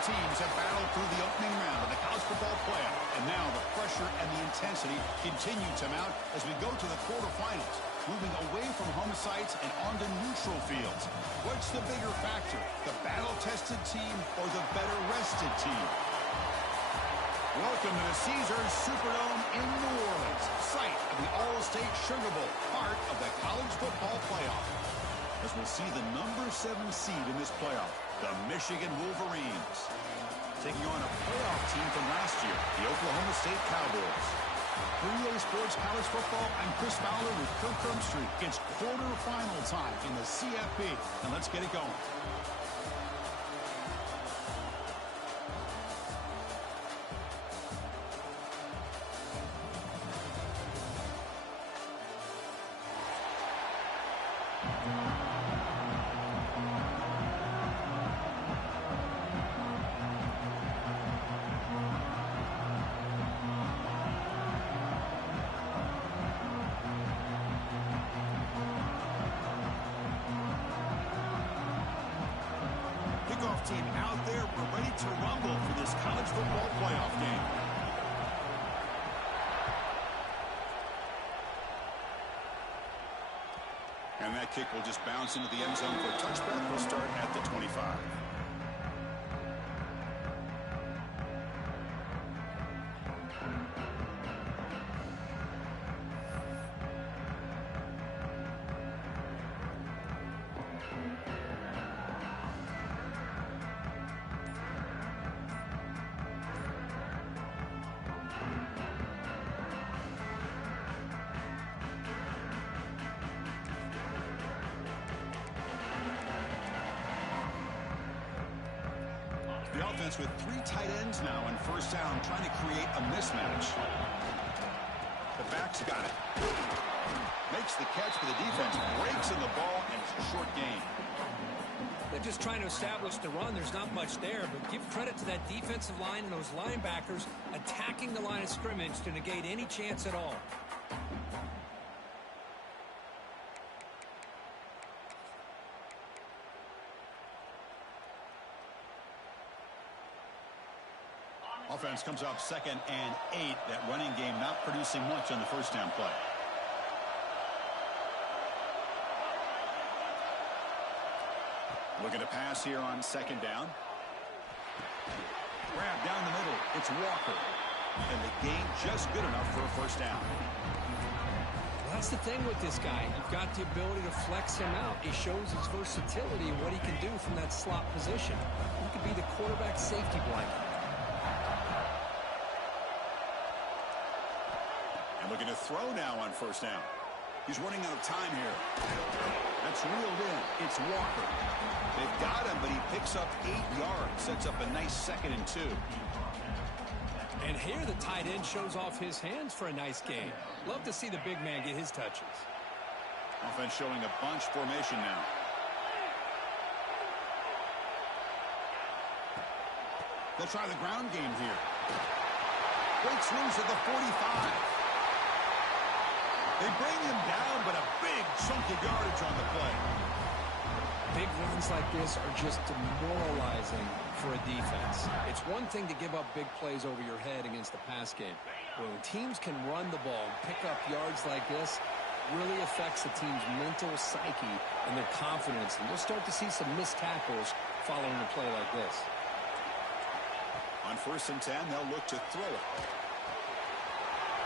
teams have battled through the opening round of the college football playoff, and now the pressure and the intensity continue to mount as we go to the quarterfinals, moving away from home sites and onto neutral fields. What's the bigger factor, the battle-tested team or the better-rested team? Welcome to the Caesars Superdome in New Orleans, site of the All-State Sugar Bowl, part of the college football playoff. As we'll see the number 7 seed in this playoff, the Michigan Wolverines, taking on a playoff team from last year, the Oklahoma State Cowboys. For EA Sports College Football, I'm Chris Fowler with Kirk Herbstreit. It's quarterfinal time in the CFP, and let's get it going. Team out there, we're ready to rumble for this college football playoff game. And that kick will just bounce into the end zone for a touchback. We'll start at the 25. The offense with 3 tight ends now on first down, trying to create a mismatch. The back's got it. Makes the catch, but the defense breaks in the ball, and it's a short gain. They're just trying to establish the run. There's not much there, but give credit to that defensive line and those linebackers attacking the line of scrimmage to negate any chance at all. Offense comes up 2nd and 8. That running game not producing much on the first down play. Looking to pass here on 2nd down. Grab down the middle. It's Walker. And the gain just good enough for a first down. Well, that's the thing with this guy. You've got the ability to flex him out. He shows his versatility and what he can do from that slot position. He could be the quarterback safety blanket. Looking to throw now on first down. He's running out of time here. That's reeled in. It's Walker. They've got him, but he picks up 8 yards. Sets up a nice 2nd and 2. And here the tight end shows off his hands for a nice gain. Love to see the big man get his touches. Offense showing a bunch formation now. They'll try the ground game here. Breaks loose at the 45. They bring him down, but a big chunk of yardage on the play. Big runs like this are just demoralizing for a defense. It's one thing to give up big plays over your head against the pass game. But when teams can run the ball and pick up yards like this, it really affects the team's mental psyche and their confidence. And you'll start to see some missed tackles following a play like this. On 1st and 10, they'll look to throw it.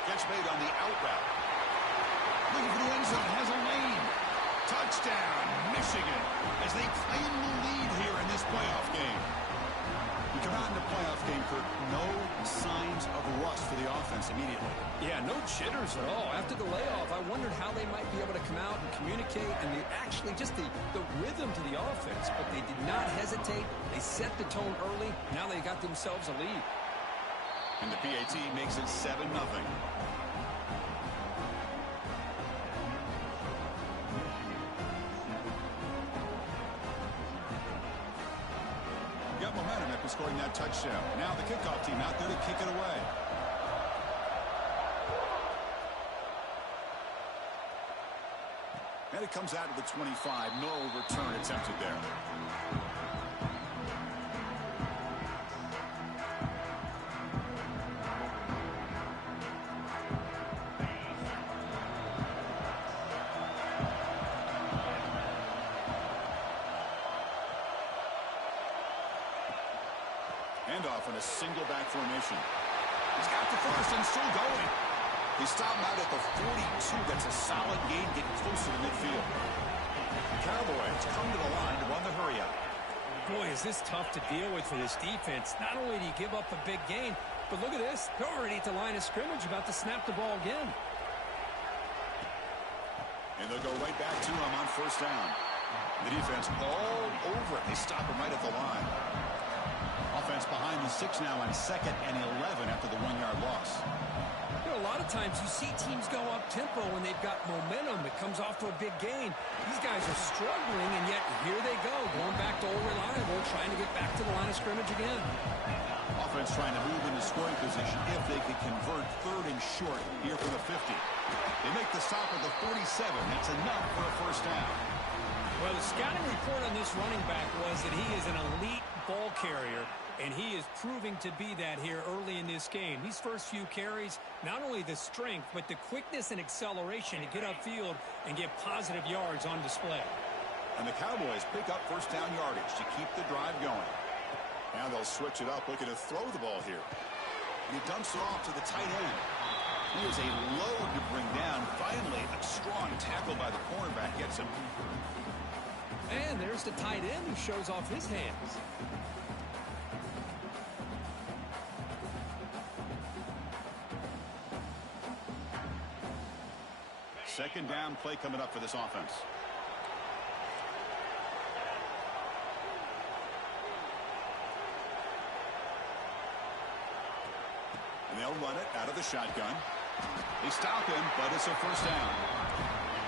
Catch made on the out route. Looking for the end zone, has a lane. Touchdown, Michigan, as they claim the lead here in this playoff game. We come out in the playoff game, Kirk, no signs of rust for the offense immediately. Yeah, no jitters at all. After the layoff, I wondered how they might be able to come out and communicate, and actually just the rhythm to the offense. But they did not hesitate. They set the tone early. Now they got themselves a lead. And the PAT makes it 7-0. Got momentum after scoring that touchdown. Now the kickoff team out there to kick it away. And it comes out of the 25. No return attempted there. kickoff in a single back formation. He's got the first and still going. He stopped out at the 42. That's a solid gain, getting closer to midfield. The Cowboys come to the line to run the hurry up. Boy, is this tough to deal with for this defense. Not only do you give up a big gain, but look at this. They're already at the line of scrimmage, about to snap the ball again. And they'll go right back to him on first down. The defense all over it. They stop him right at the line. Offense behind the 6 now on 2nd and 11 after the 1-yard loss. You know, a lot of times you see teams go up-tempo when they've got momentum. It comes off to a big gain. These guys are struggling, and yet here they go, going back to old reliable, trying to get back to the line of scrimmage again. Offense trying to move into scoring position if they could convert 3rd and short here from the 50. They make the stop at the 47. That's enough for a first down. Well, the scouting report on this running back was that he is an elite ball carrier, and he is proving to be that here early in this game. These first few carries, not only the strength, but the quickness and acceleration to get upfield and get positive yards on display. And the Cowboys pick up first down yardage to keep the drive going. Now they'll switch it up, looking to throw the ball here. And he dumps it off to the tight end. Here's a load to bring down. Finally, a strong tackle by the cornerback gets him. And there's the tight end who shows off his hands. Second down play coming up for this offense. And they'll run it out of the shotgun. They stop him, but it's a first down.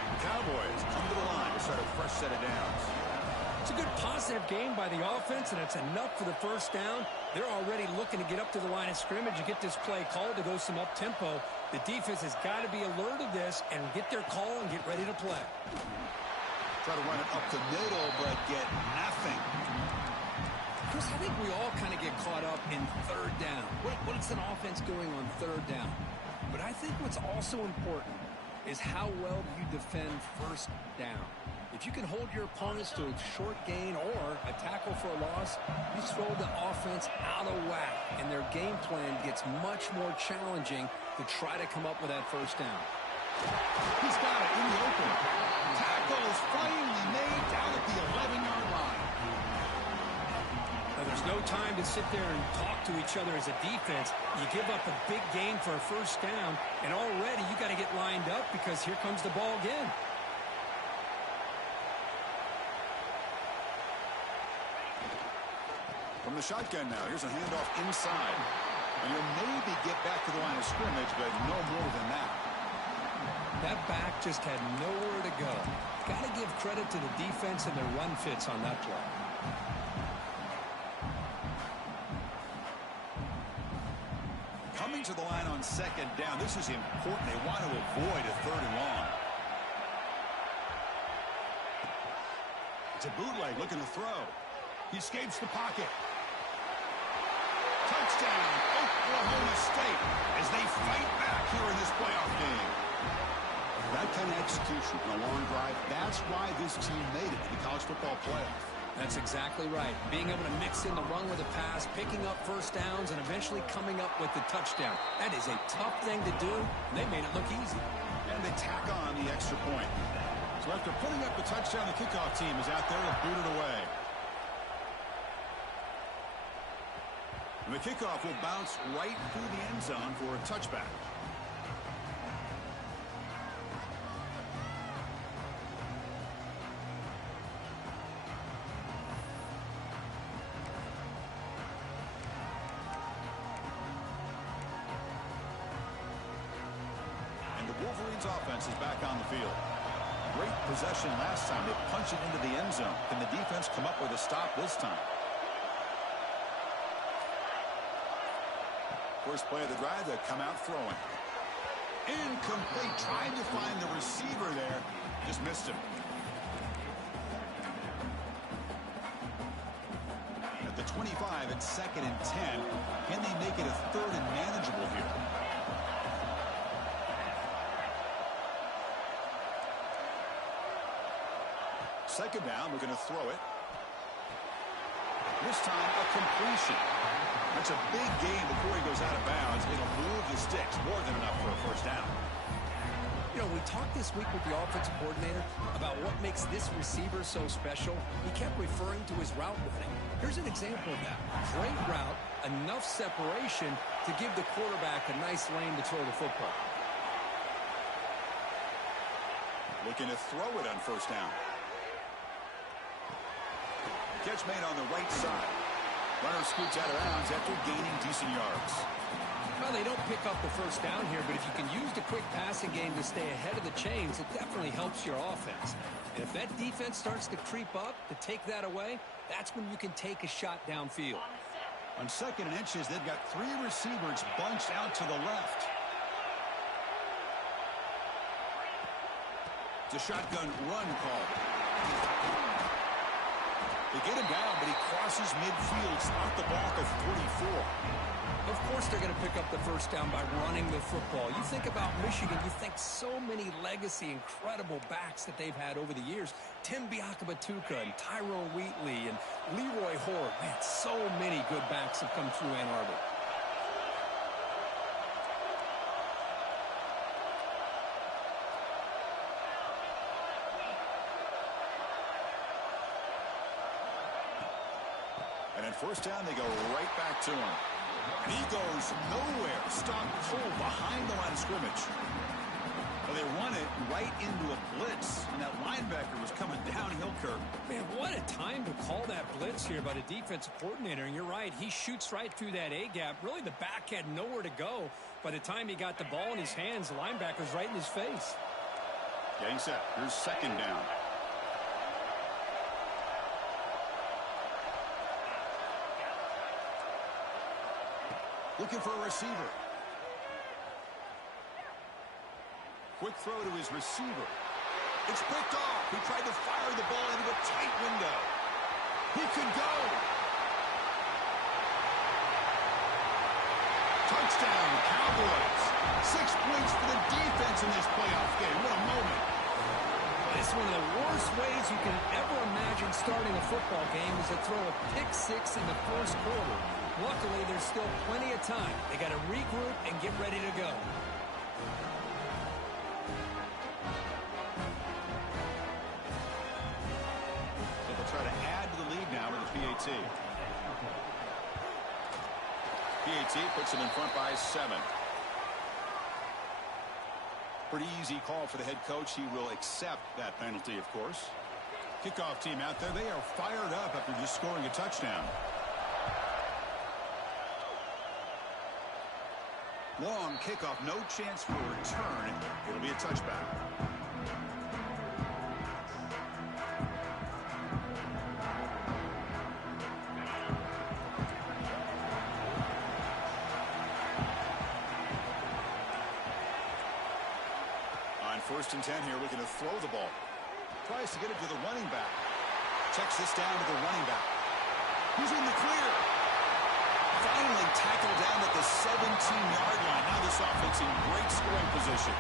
The Cowboys come to the line to start a fresh set of downs. It's a good positive game by the offense, and it's enough for the first down. They're already looking to get up to the line of scrimmage and get this play called to go some up-tempo. The defense has got to be alert of this and get their call and get ready to play. Try to run it up the middle, but get nothing. Chris, I think we all kind of get caught up in 3rd down. What's an offense doing on 3rd down? But I think what's also important is how well you defend 1st down. If you can hold your opponents to a short gain or a tackle for a loss, you throw the offense out of whack, and their game plan gets much more challenging to try to come up with that first down. He's got it in the open. Tackle is finally made down at the 11-yard line. Now, there's no time to sit there and talk to each other as a defense. You give up a big gain for a first down, and already you got to get lined up because here comes the ball again. From the shotgun now, here's a handoff inside. And you'll maybe get back to the line of scrimmage, but no more than that. That back just had nowhere to go. Got to give credit to the defense and their run fits on that play. Coming to the line on 2nd down, this is important. They want to avoid a 3rd and long. It's a bootleg looking to throw. He escapes the pocket. Touchdown, Oklahoma State, as they fight back here in this playoff game. That kind of execution on a long drive, that's why this team made it to the college football playoff. That's exactly right. Being able to mix in the run with the pass, picking up first downs, and eventually coming up with the touchdown. That is a tough thing to do. They made it look easy. And they tack on the extra point. So after putting up the touchdown, the kickoff team is out there to boot it away. And the kickoff will bounce right through the end zone for a touchback. And the Wolverines offense is back on the field. Great possession last time. They punch it into the end zone. Can the defense come up with a stop this time? First play of the drive, they come out throwing. Incomplete, trying to find the receiver there. Just missed him. At the 25, it's 2nd and 10. Can they make it a 3rd and manageable here? Second down, we're going to throw it. This time, a completion. That's a big gain before he goes out of bounds. It'll move the sticks more than enough for a first down. You know, we talked this week with the offensive coordinator about what makes this receiver so special. He kept referring to his route running. Here's an example of that. Great route, enough separation to give the quarterback a nice lane to throw the football. Looking to throw it on first down. Catch made on the right side. Runner scoots out of bounds after gaining decent yards. Well, they don't pick up the first down here, but if you can use the quick passing game to stay ahead of the chains, it definitely helps your offense. And if that defense starts to creep up to take that away, that's when you can take a shot downfield. On 2nd and inches, they've got 3 receivers bunched out to the left. It's a shotgun run call. They get him down, but he crosses midfield, stopped the block of 44. Of course they're going to pick up the first down by running the football. You think about Michigan, you think so many legacy, incredible backs that they've had over the years. Tim Biakabatuka and Tyrone Wheatley and Leroy Horde. Man, so many good backs have come through Ann Arbor. And at first down, they go right back to him. And he goes nowhere. Stop cold behind the line of scrimmage. Well, they run it right into a blitz. And that linebacker was coming downhill, Kirk. Man, what a time to call that blitz here by the defensive coordinator. And you're right, he shoots right through that A-gap. Really, the back had nowhere to go. By the time he got the ball in his hands, the linebacker's right in his face. Getting set. Here's 2nd down. Looking for a receiver. Quick throw to his receiver. It's picked off. He tried to fire the ball into a tight window. He could go. Touchdown, Cowboys. 6 points for the defense in this playoff game. What a moment. It's one of the worst ways you can ever imagine starting a football game is to throw a pick-6 in the first quarter. Luckily, there's still plenty of time. They got to regroup and get ready to go. So they'll try to add to the lead now with the PAT. PAT puts them in front by 7. Pretty easy call for the head coach. He will accept that penalty, of course. Kickoff team out there. They are fired up after just scoring a touchdown. Long kickoff, no chance for a return. It'll be a touchback. On 1st and 10 here, looking to throw the ball. Tries to get it to the running back. Checks this down to the running back. He's in the clear. Finally tackled down at the 17-yard line. Now this offense in great scoring position.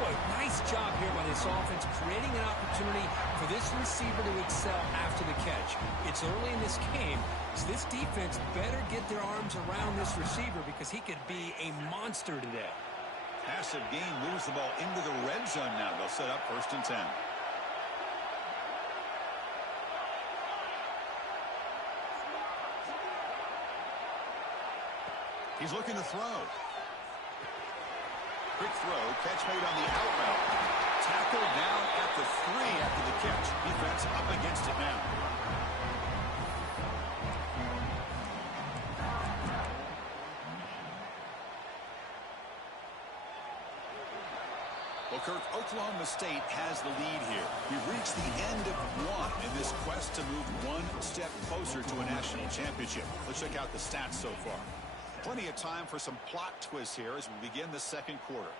Boy, nice job here by this offense, creating an opportunity for this receiver to excel after the catch. It's early in this game, so this defense better get their arms around this receiver because he could be a monster today. Passive gain moves the ball into the red zone now. They'll set up 1st and 10. He's looking to throw. Quick throw, catch made on the out route. Tackled down at the 3 after the catch. Defense up against it now. Well, Kirk, Oklahoma State has the lead here. We've reached the end of 1 in this quest to move 1 step closer to a national championship. Let's check out the stats so far. Plenty of time for some plot twists here as we begin the 2nd quarter.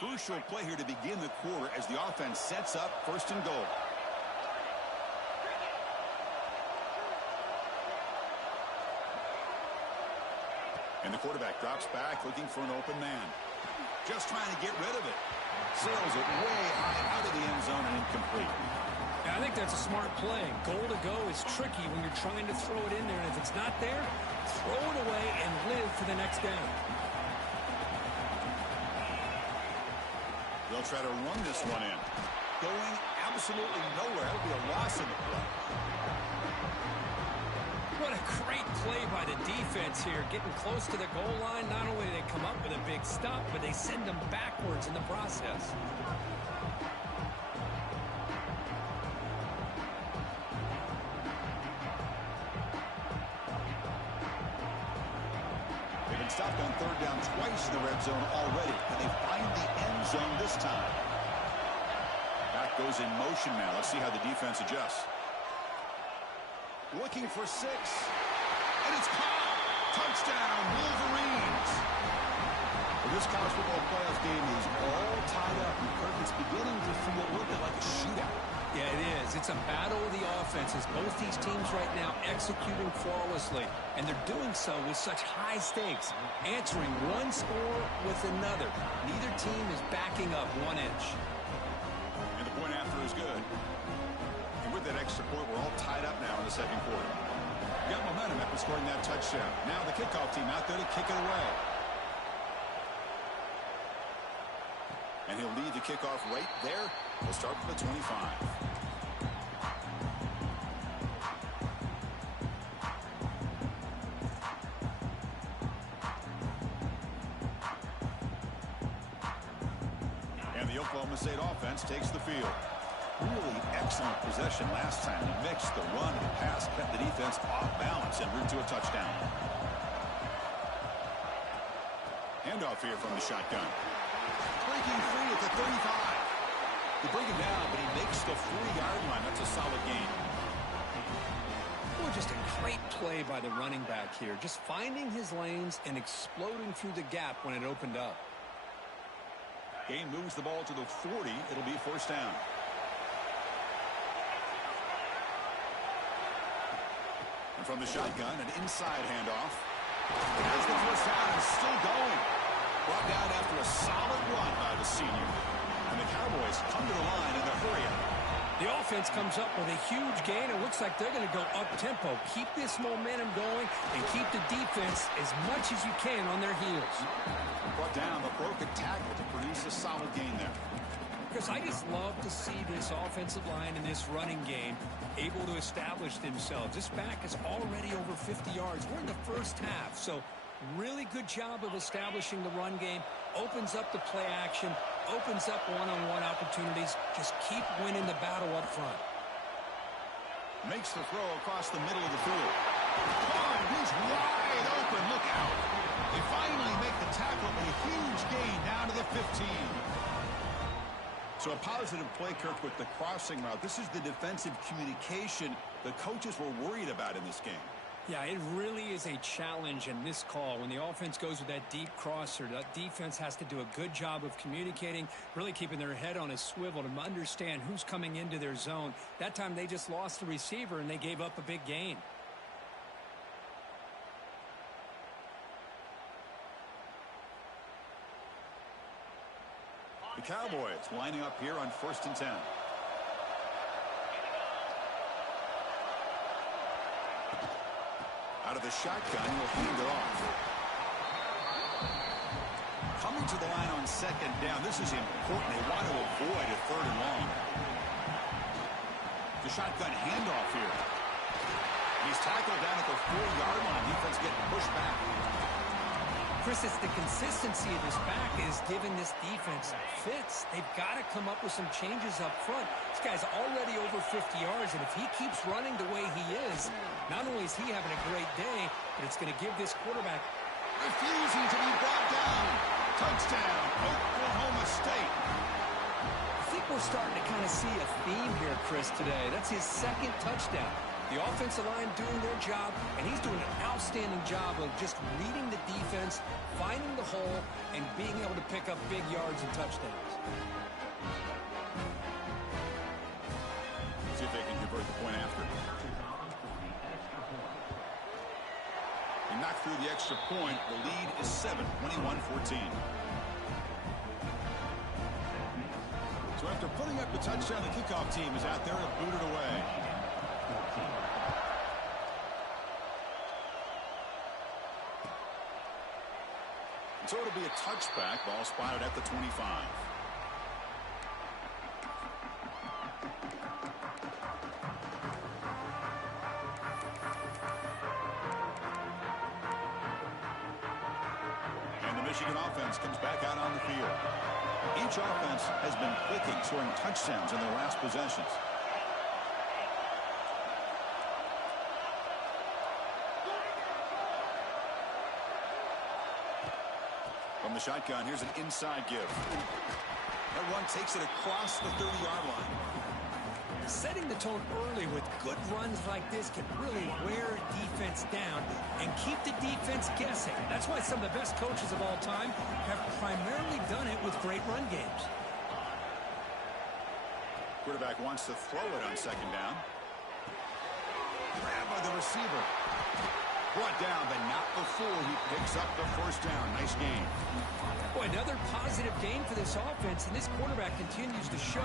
Crucial play here to begin the quarter as the offense sets up 1st and goal. And the quarterback drops back looking for an open man. Just trying to get rid of it. Sails it way high out of the end zone and incomplete. Now Yeah, I think that's a smart play. Goal to go is tricky when you're trying to throw it in there. And if it's not there, throw it away and live for the next down. They'll try to run this one in. Going absolutely nowhere. That'll be a loss in the play. What a great play by the defense here. Getting close to the goal line. Not only do they come up with a big stop, but they send them backwards in the process. They've been stopped on third down twice in the red zone already. Can they find the end zone this time? Back goes in motion now. Let's see how the defense adjusts. Looking for 6. And it's caught. Touchdown, Wolverines. Well, this college football playoff game is all tied up. And Kirk, it's beginning to feel a little bit like a shootout. Yeah, it is. It's a battle of the offenses. Both these teams right now executing flawlessly. And they're doing so with such high stakes. Answering one score with another. Neither team is backing up 1 inch. And the point after is good. And with that extra point, we're all tied up now in the second quarter. Got momentum after scoring that touchdown. Now the kickoff team out there to kick it away. And he'll lead the kickoff right there. We'll start from the 25. And the Oklahoma State offense takes the field. Really excellent possession last time. The mix, the run, and the pass kept the defense off balance en route to a touchdown. Handoff here from the shotgun. Breaking free at the 35. They bring him down, but he makes the 40-yard line. That's a solid gain. Well, just a great play by the running back here. Just finding his lanes and exploding through the gap when it opened up. Gain moves the ball to the 40. It'll be first down. And from the shotgun, an inside handoff. Has the first down and still going. Brought down after a solid run by the senior. And the Cowboys come to the line in the hurry-up. The offense comes up with a huge gain. It looks like they're going to go up-tempo. Keep this momentum going and keep the defense as much as you can on their heels. Brought down the broken tackle to produce a solid gain there. Because I just love to see this offensive line in this running game able to establish themselves. This back is already over 50 yards. We're in the first half, so really good job of establishing the run game. Opens up the play action, opens up one-on-one opportunities. Just keep winning the battle up front. Makes the throw across the middle of the field. Oh, he's wide open. Look out. They finally make the tackle with a huge gain down to the 15. So a positive play, Kirk, with the crossing route. This is the defensive communication the coaches were worried about in this game. Yeah, it really is a challenge in this call. When the offense goes with that deep crosser, that defense has to do a good job of communicating, really keeping their head on a swivel to understand who's coming into their zone. That time they just lost the receiver and they gave up a big gain. The Cowboys lining up here on 1st and 10. Out of the shotgun, he'll hand it off. Coming to the line on 2nd down. This is important. They want to avoid a 3rd and long. The shotgun handoff here. He's tackled down at the 4-yard line. Defense getting pushed back. Chris, it's the consistency of this back is giving this defense fits. They've got to come up with some changes up front. This guy's already over 50 yards, and if he keeps running the way he is, not only is he having a great day, but it's going to give this quarterback refusing to be brought down. Touchdown, Oklahoma State. I think we're starting to kind of see a theme here, Chris, today. That's his 2nd touchdown. The offensive line doing their job, and he's doing an outstanding job of just reading the defense, finding the hole, and being able to pick up big yards and touchdowns. See if they can convert the point after. They knock through the extra point. The lead is 7, 21-14. So after putting Coming up, the touchdown, the kickoff team is out there to boot it away. So it'll be a touchback. Ball spotted at the 25. And the Michigan offense comes back out on the field. Each offense has been clicking, scoring touchdowns in their last possessions. From the shotgun, here's an inside give. That run takes it across the 30-yard line. Setting the tone early with good runs like this can really wear defense down and keep the defense guessing. That's why some of the best coaches of all time have primarily done it with great run games. Quarterback wants to throw it on second down. Grabbed by the receiver. Brought down, but not before he picks up the first down. Nice game. Boy, another positive game for this offense, and this quarterback continues to show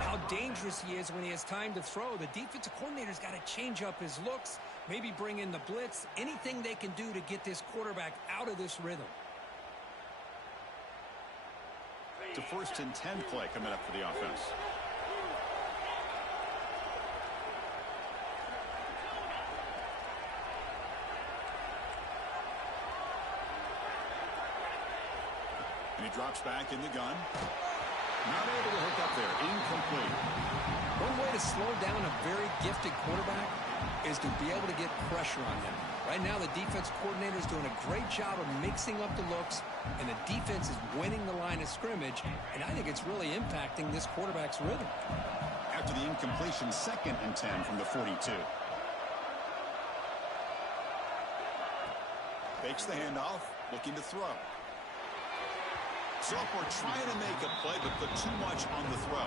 how dangerous he is when he has time to throw. The defensive coordinator's got to change up his looks, maybe bring in the blitz, anything they can do to get this quarterback out of this rhythm. It's a 1st and 10 play coming up for the offense. And he drops back in the gun. Not able to hook up there. Incomplete. One way to slow down a very gifted quarterback is to be able to get pressure on him. Right now, the defense coordinator is doing a great job of mixing up the looks, and the defense is winning the line of scrimmage, and I think it's really impacting this quarterback's rhythm. After the incompletion, 2nd and 10 from the 42. Fakes the handoff, looking to throw. Sophomore trying to make a play, but put too much on the throw.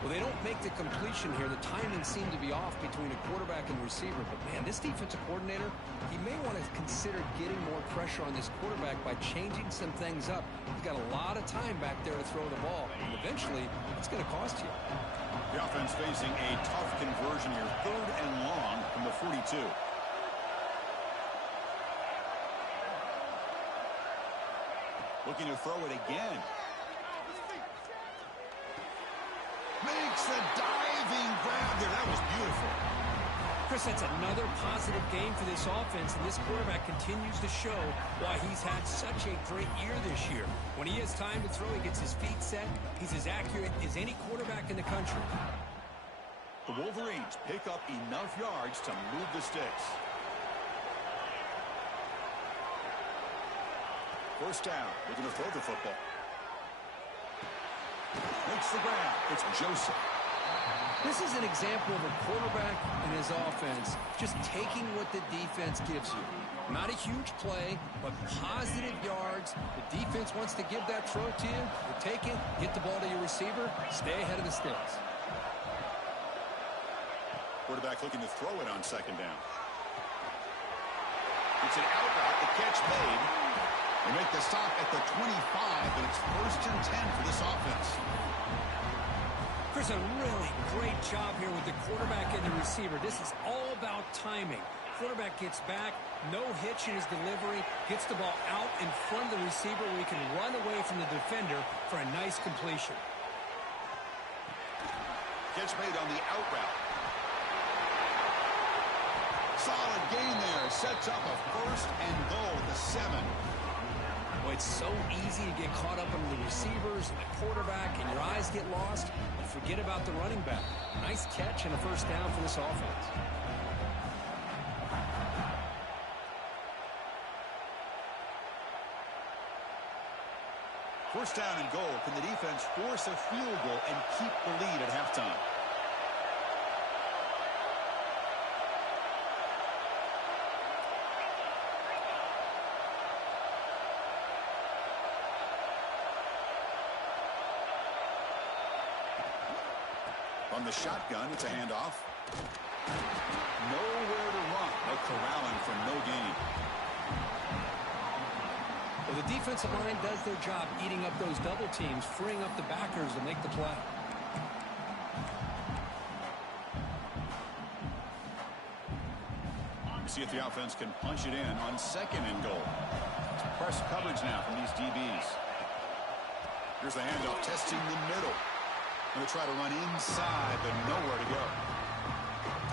Well, they don't make the completion here. The timing seemed to be off between a quarterback and receiver. But, man, this defensive coordinator, he may want to consider getting more pressure on this quarterback by changing some things up. He's got a lot of time back there to throw the ball. And eventually, it's going to cost you. The offense facing a tough conversion here. 3rd and long from the 42. Looking to throw it again. Makes the diving grab there. That was beautiful. Chris, that's another positive game for this offense, and this quarterback continues to show why he's had such a great year this year. When he has time to throw, he gets his feet set. He's as accurate as any quarterback in the country. The Wolverines pick up enough yards to move the sticks. 1st down, looking to throw the football. Makes the grab. It's Joseph. This is an example of a quarterback and his offense just taking what the defense gives you. Not a huge play, but positive yards. The defense wants to give that throw to you. You take it, get the ball to your receiver, stay ahead of the sticks. Quarterback looking to throw it on 2nd down. It's an out route. The catch made. They make the stop at the 25, and it's 1st and 10 for this offense. Chris, a really great job here with the quarterback and the receiver. This is all about timing. Quarterback gets back, no hitch in his delivery, gets the ball out in front of the receiver where he can run away from the defender for a nice completion. Catch made on the out route. Solid gain there. Sets up a 1st and goal at the 7. Boy, it's so easy to get caught up on the receivers and the quarterback, and your eyes get lost. And forget about the running back. Nice catch and a 1st down for this offense. First down and goal. Can the defense force a field goal and keep the lead at halftime? On the shotgun, it's a handoff. Nowhere to run. No corralling for no gain. Well, the defensive line does their job eating up those double teams, freeing up the backers to make the play. See if the offense can punch it in on 2nd and goal. It's press coverage now from these DBs. Here's the handoff, testing the middle. Going to try to run inside, but nowhere to go.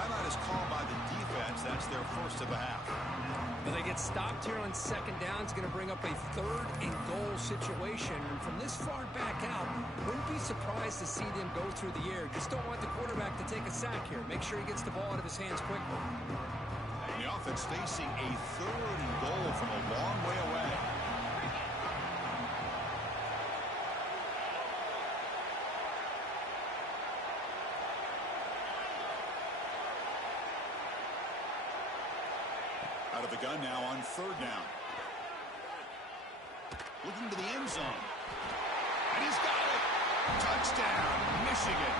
Timeout is called by the defense. That's their first of the half. Well, they get stopped here on 2nd down. It's going to bring up a 3rd and goal situation. And from this far back out, wouldn't be surprised to see them go through the air. Just don't want the quarterback to take a sack here. Make sure he gets the ball out of his hands quickly. And the offense facing a 3rd and goal from a long way away. Out of the gun now on 3rd down. Looking to the end zone. And he's got it. Touchdown, Michigan.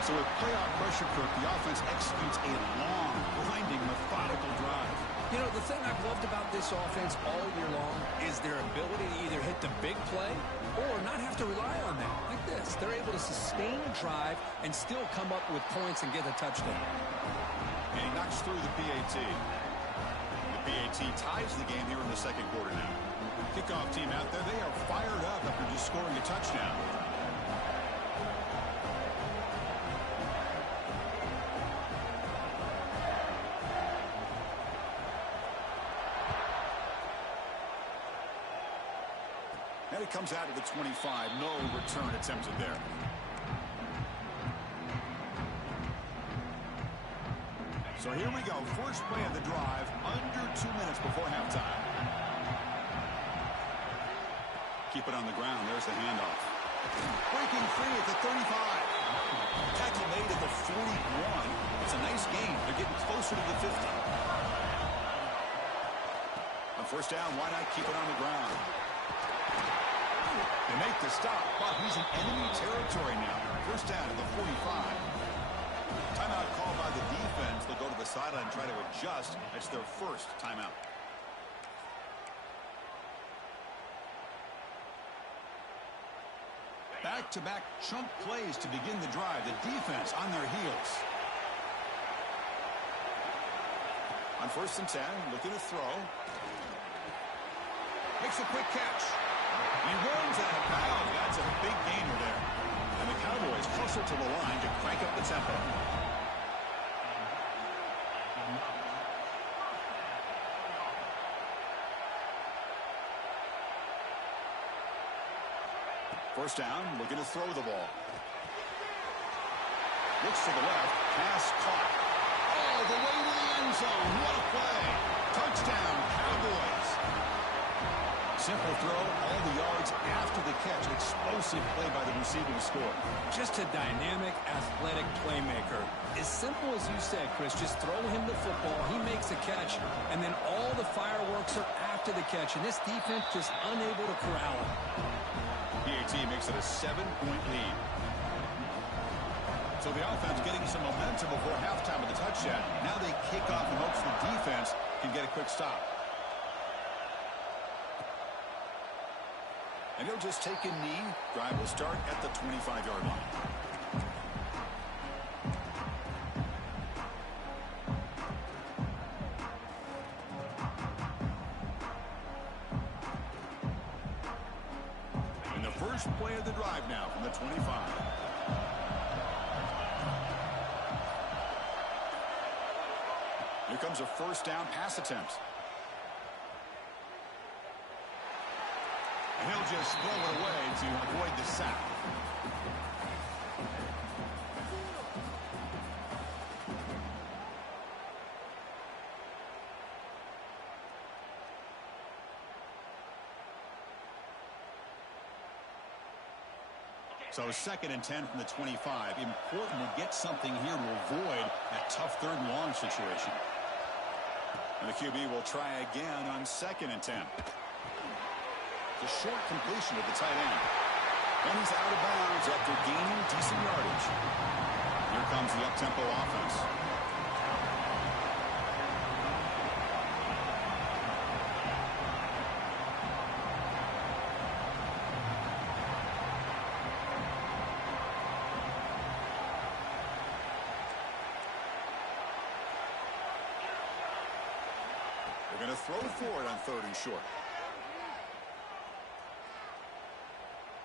So with playoff pressure, Kirk, the offense executes a long, grinding, methodical drive. You know, the thing I've loved about this offense all year long is their ability to either hit the big play or not have to rely on that. Like this. They're able to sustain a drive and still come up with points and get a touchdown. And he knocks through the PAT. PAT ties the game here in the 2nd quarter now. Kickoff team out there, they are fired up after just scoring a touchdown. And it comes out of the 25. No return attempted there. So here we go. First play of the drive, under 2 minutes before halftime. Keep it on the ground. There's the handoff. Breaking free at the 35. Tackle made at the 41. It's a nice gain. They're getting closer to the 50. On 1st down, why not keep it on the ground? They make the stop. Wow, he's in enemy territory now. 1st down at the 45. Timeout called by the defense. They'll go to the sideline and try to adjust. It's their first timeout. Back-to-back chunk plays to begin the drive. The defense on their heels. On 1st and 10, looking to throw. Makes a quick catch. He runs out of bounds. That's a big gainer there. And the Cowboys hustle to the line to crank up the tempo. First down, looking to throw the ball. Looks to the left, pass caught. All the way to the end zone. What a play. Touchdown, Cowboys. Simple throw, all the yards after the catch. Explosive play by the receiver to score. Just a dynamic, athletic playmaker. As simple as you said, Chris, just throw him the football, he makes a catch, and then all the fireworks are after the catch. And this defense just unable to corral him. PAT makes it a 7-point lead. So the offense getting some momentum before halftime with the touchdown. Now they kick off in hopes the defense can get a quick stop. And he'll just take a knee. Drive will start at the 25-yard line. And the first play of the drive now from the 25. Here comes a first down pass attempt. And he'll just throw it away to avoid the sack. So 2nd and 10 from the 25. Important to get something here to avoid that tough 3rd and long situation. And the QB will try again on 2nd and 10. The short completion of the tight end. And he's out of bounds after gaining decent yardage. Here comes the up-tempo offense. They're going to throw for it on 3rd and short.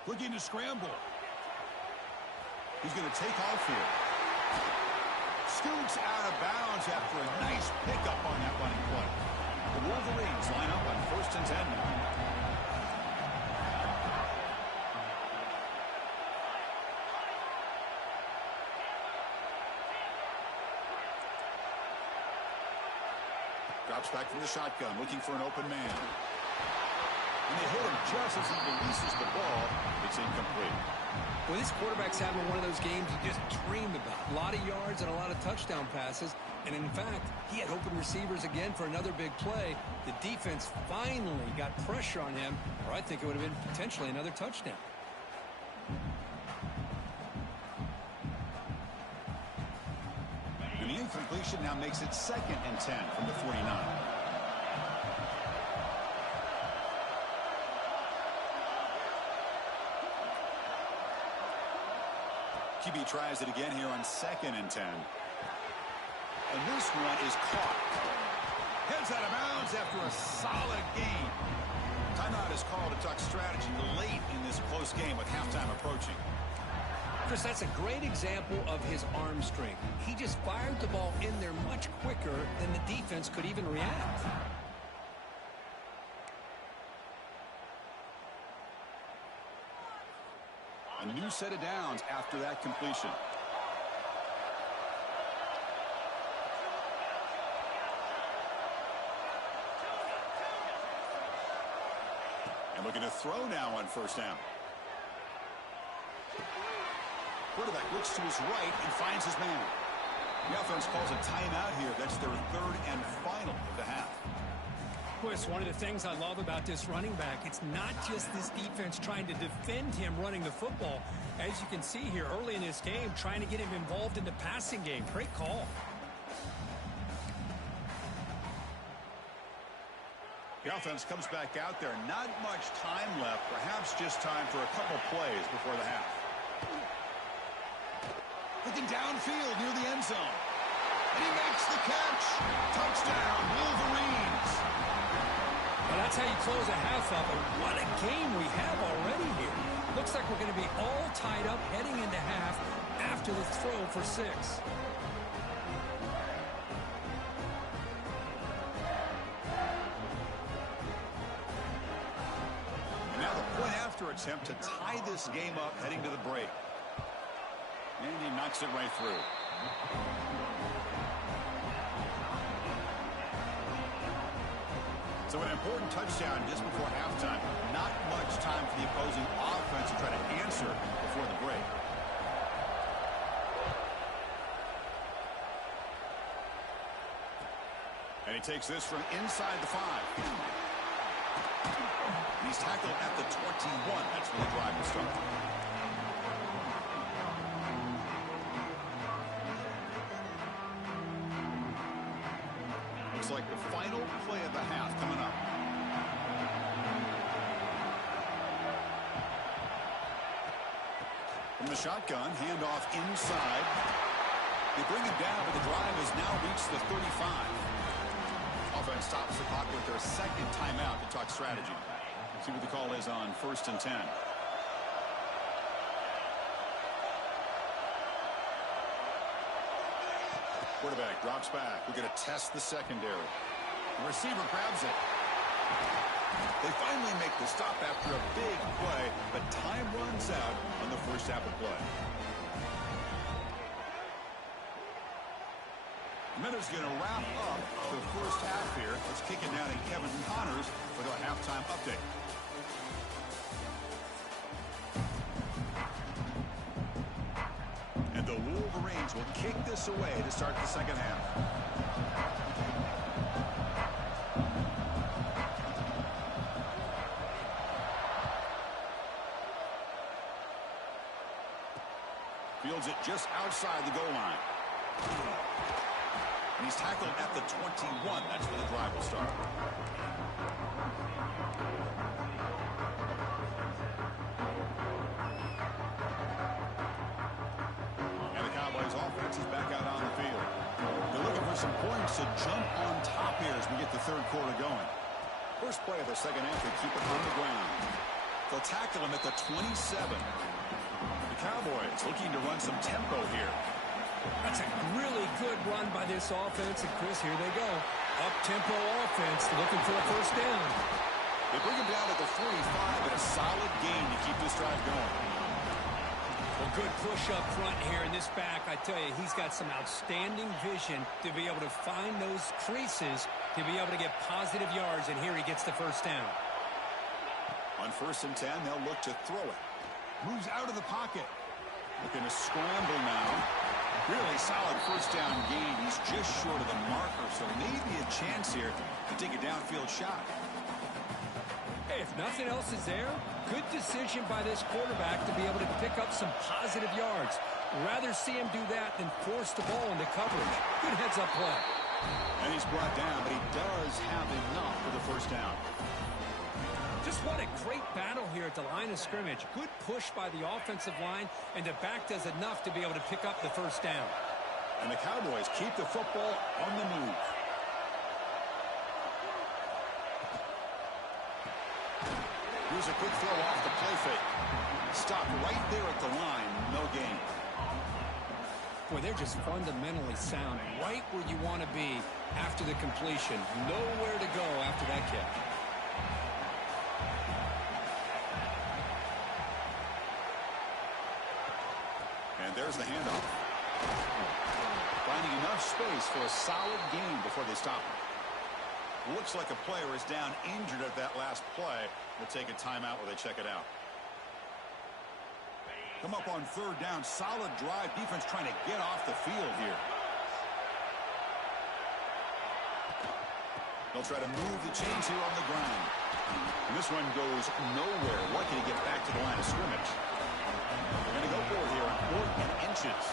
Looking to scramble. He's going to take off here. Scoots out of bounds after a nice pickup on that running play. The Wolverines line up on 1st and 10 now. Drops back from the shotgun, looking for an open man. And they hit him just as he releases the ball. It's incomplete. Well, this quarterback's having one of those games you just dream about. A lot of yards and a lot of touchdown passes. And in fact, he had open receivers again for another big play. The defense finally got pressure on him, or I think it would have been potentially another touchdown. And the incompletion now makes it 2nd and 10 from the 49. QB tries it again here on 2nd and 10. And this one is caught. Heads out of bounds after a solid gain. Timeout is called to talk strategy late in this close game with halftime approaching. Chris, that's a great example of his arm strength. He just fired the ball in there much quicker than the defense could even react. A new set of downs after that completion. And looking to throw now on 1st down. Quarterback looks to his right and finds his man. The offense calls a timeout here. That's their 3rd and final of the half. Chris, one of the things I love about this running back, it's not just this defense trying to defend him running the football. As you can see here early in this game, trying to get him involved in the passing game. Great call. The offense comes back out there. Not much time left. Perhaps just time for a couple plays before the half. Looking downfield near the end zone. And he makes the catch. Touchdown, Wolverines. Well, that's how you close a half up. And what a game we have already here. Looks like we're going to be all tied up heading into half after the throw for 6. And now the point-after attempt to tie this game up heading to the break. And he knocks it right through. So an important touchdown just before halftime. Not much time for the opposing offense to try to answer before the break. And he takes this from inside the 5. He's tackled at the 21. That's where the drive will start. Looks like the final play of the half coming up. From the shotgun, handoff inside. They bring him down, but the drive has now reached the 35. Offense stops the clock with their 2nd timeout to talk strategy. See what the call is on 1st and 10. Quarterback drops back. We're going to test the secondary. The receiver grabs it. They finally make the stop after a big play, but time runs out on the first half of play. Minutes going to wrap up the first half here. Let's kick it down to Kevin Connors with our halftime update. And the Wolverines will kick this away to start the second half. Fields it just outside the goal line. And he's tackled at the 21. That's where the drive will start. And the Cowboys offense is back out on the field. They're looking for some points to jump on top here as we get the third quarter going. First play of the second half, they keep it on the ground. They'll tackle him at the 27. The Cowboys looking to run some tempo here. That's a really good run by this offense. And, Chris, here they go. Up-tempo offense looking for a first down. They bring him down to the 45 and a solid gain to keep this drive going. Well, good push up front here in this back. I tell you, he's got some outstanding vision to be able to find those creases to be able to get positive yards, and here he gets the first down. On 1st and 10, they'll look to throw it. Moves out of the pocket. Looking to scramble now. Really solid first down gain. He's just short of the marker, so maybe a chance here to take a downfield shot. Hey, if nothing else is there, good decision by this quarterback to be able to pick up some positive yards. Rather see him do that than force the ball into coverage. Good heads-up play. And he's brought down, but he does have enough for the first down. Just what a great battle here at the line of scrimmage. Good push by the offensive line, and the back does enough to be able to pick up the first down. And the Cowboys keep the football on the move. Here's a quick throw off the play fake. Stopped right there at the line. No gain. Boy, they're just fundamentally sound right where you want to be after the completion. Nowhere to go after that catch. And there's the handoff. Finding enough space for a solid gain before they stop him. Looks like a player is down injured at that last play. They'll take a timeout where they check it out. Come up on 3rd down. Solid drive. Defense trying to get off the field here. They'll try to move the chains here on the ground. And this one goes nowhere. Lucky to get back to the line of scrimmage. They're going to go for it here on 4th and inches.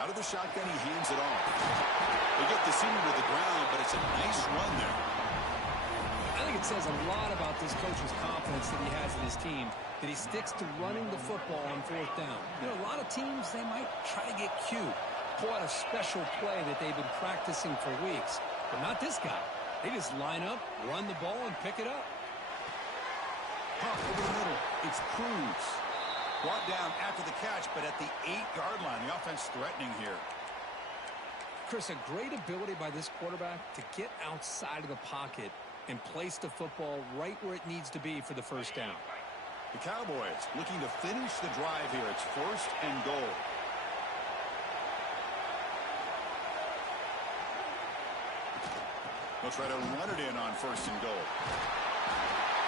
Out of the shotgun, he hands it off. They get the senior to the ground, but it's a nice run there. I think it says a lot about this coach's confidence that he has in his team, that he sticks to running the football on 4th down. You know, a lot of teams, they might try to get cute, pull out a special play that they've been practicing for weeks. But not this guy. They just line up, run the ball, and pick it up. Pop over the middle. It's Cruz. Brought down after the catch, but at the 8-yard line. The offense threatening here. Chris, a great ability by this quarterback to get outside of the pocket and place the football right where it needs to be for the first down. The Cowboys looking to finish the drive here. It's 1st and goal. They'll try to run it in on 1st and goal.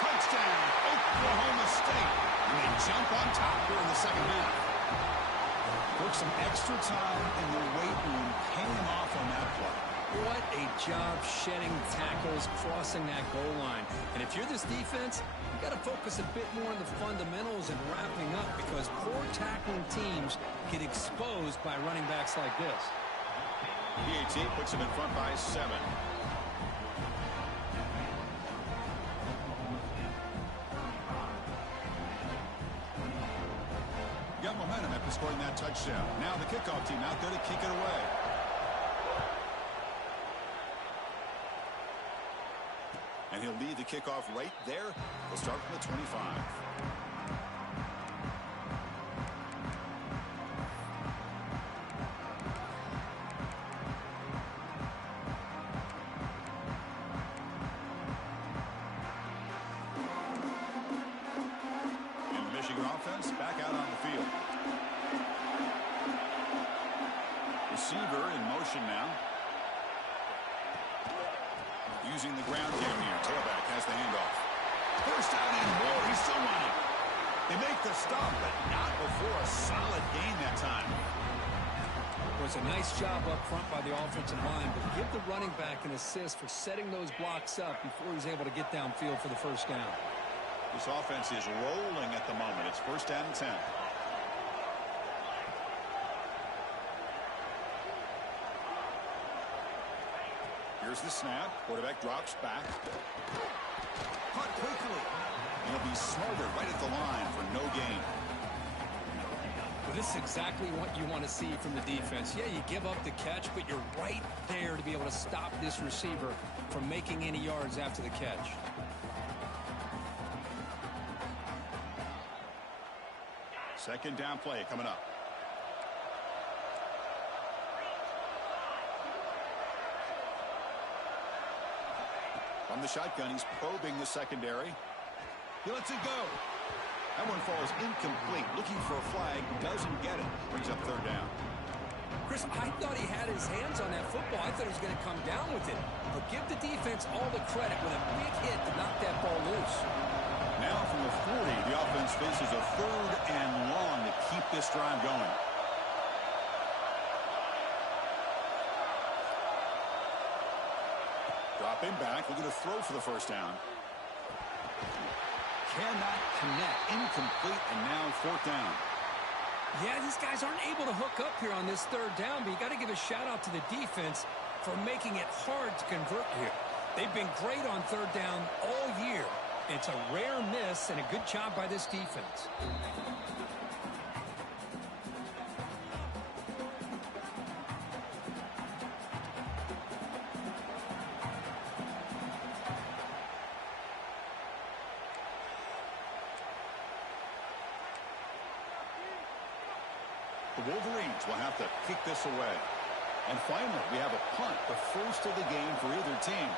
Touchdown, Oklahoma State. And they jump on top here in the second half. Took some extra time in the weight room, paying off on that play. What a job shedding tackles, crossing that goal line. And if you're this defense, you've got to focus a bit more on the fundamentals and wrapping up, because poor tackling teams get exposed by running backs like this. PAT puts him in front by 7. Got momentum after scoring that touchdown. Now the kickoff team out there to kick it away. And he'll lead the kickoff right there. We'll start from the 25. And Michigan offense back out on the field. Receiver in motion now. Using the ground game here. Tailback has the handoff. First down and more. He's still running. They make the stop, but not before a solid gain that time. It was a nice job up front by the offensive line, but give the running back an assist for setting those blocks up before he's able to get downfield for the first down. This offense is rolling at the moment. It's 1st down and 10. Here's Here's the snap. Quarterback drops back. Caught quickly. And he'll be smarter right at the line for no gain. Well, this is exactly what you want to see from the defense. Yeah, you give up the catch, but you're right there to be able to stop this receiver from making any yards after the catch. Second down play coming up. From the shotgun, he's probing the secondary. He lets it go. That one falls incomplete. Looking for a flag, doesn't get it. Brings up third down. Chris, I thought he had his hands on that football. I thought he was going to come down with it. But give the defense all the credit with a big hit to knock that ball loose. Now from the 40, the offense faces a third and long to keep this drive going. Dropping back, looking to throw for the first down. Cannot connect, incomplete, and now fourth down. Yeah, these guys aren't able to hook up here on this third down, but you got to give a shout out to the defense for making it hard to convert here. They've been great on third down all year. It's a rare miss and a good job by this defense. The Wolverines will have to kick this away. And finally, we have a punt, the first of the game for either team.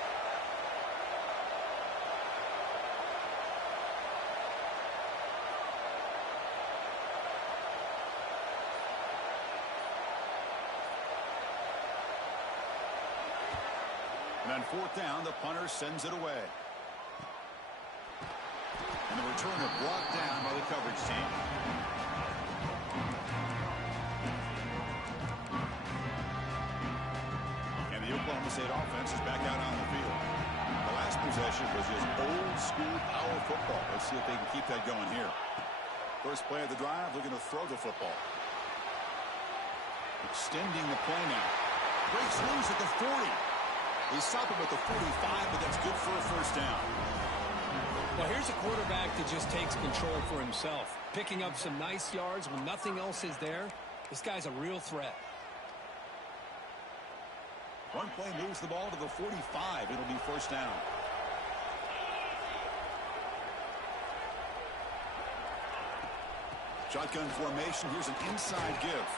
And on fourth down, the punter sends it away. And the returner brought down by the coverage team. The Oklahoma State offense is back out on the field. The last possession was just old-school power football. Let's see if they can keep that going here. First play of the drive, looking to throw the football. Extending the play now. Breaks loose at the 40. They stop him at the 45, but that's good for a first down. Well, here's a quarterback that just takes control for himself. Picking up some nice yards when nothing else is there. This guy's a real threat. One play moves the ball to the 45. It'll be first down. Shotgun formation. Here's an inside give.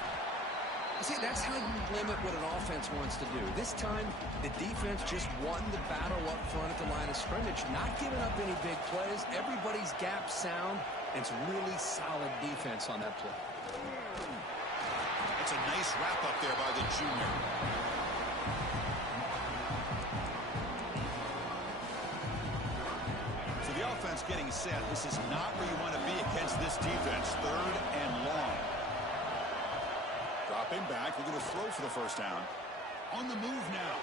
See, that's how you limit what an offense wants to do. This time, the defense just won the battle up front at the line of scrimmage, not giving up any big plays. Everybody's gap sound, and it's really solid defense on that play. That's a nice wrap up there by the junior. So the offense getting set. This is not where you want to be against this defense. Third and long. Dropping back, looking to throw for the first down. On the move now.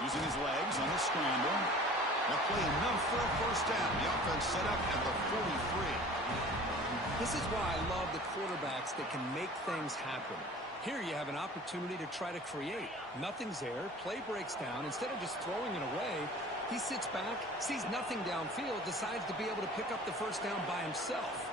Using his legs on the scramble. That play enough for a first down. The offense set up at the 43. This is why I love the quarterbacks that can make things happen. Here you have an opportunity to try to create. Nothing's there. Play breaks down. Instead of just throwing it away, he sits back, sees nothing downfield, decides to be able to pick up the first down by himself.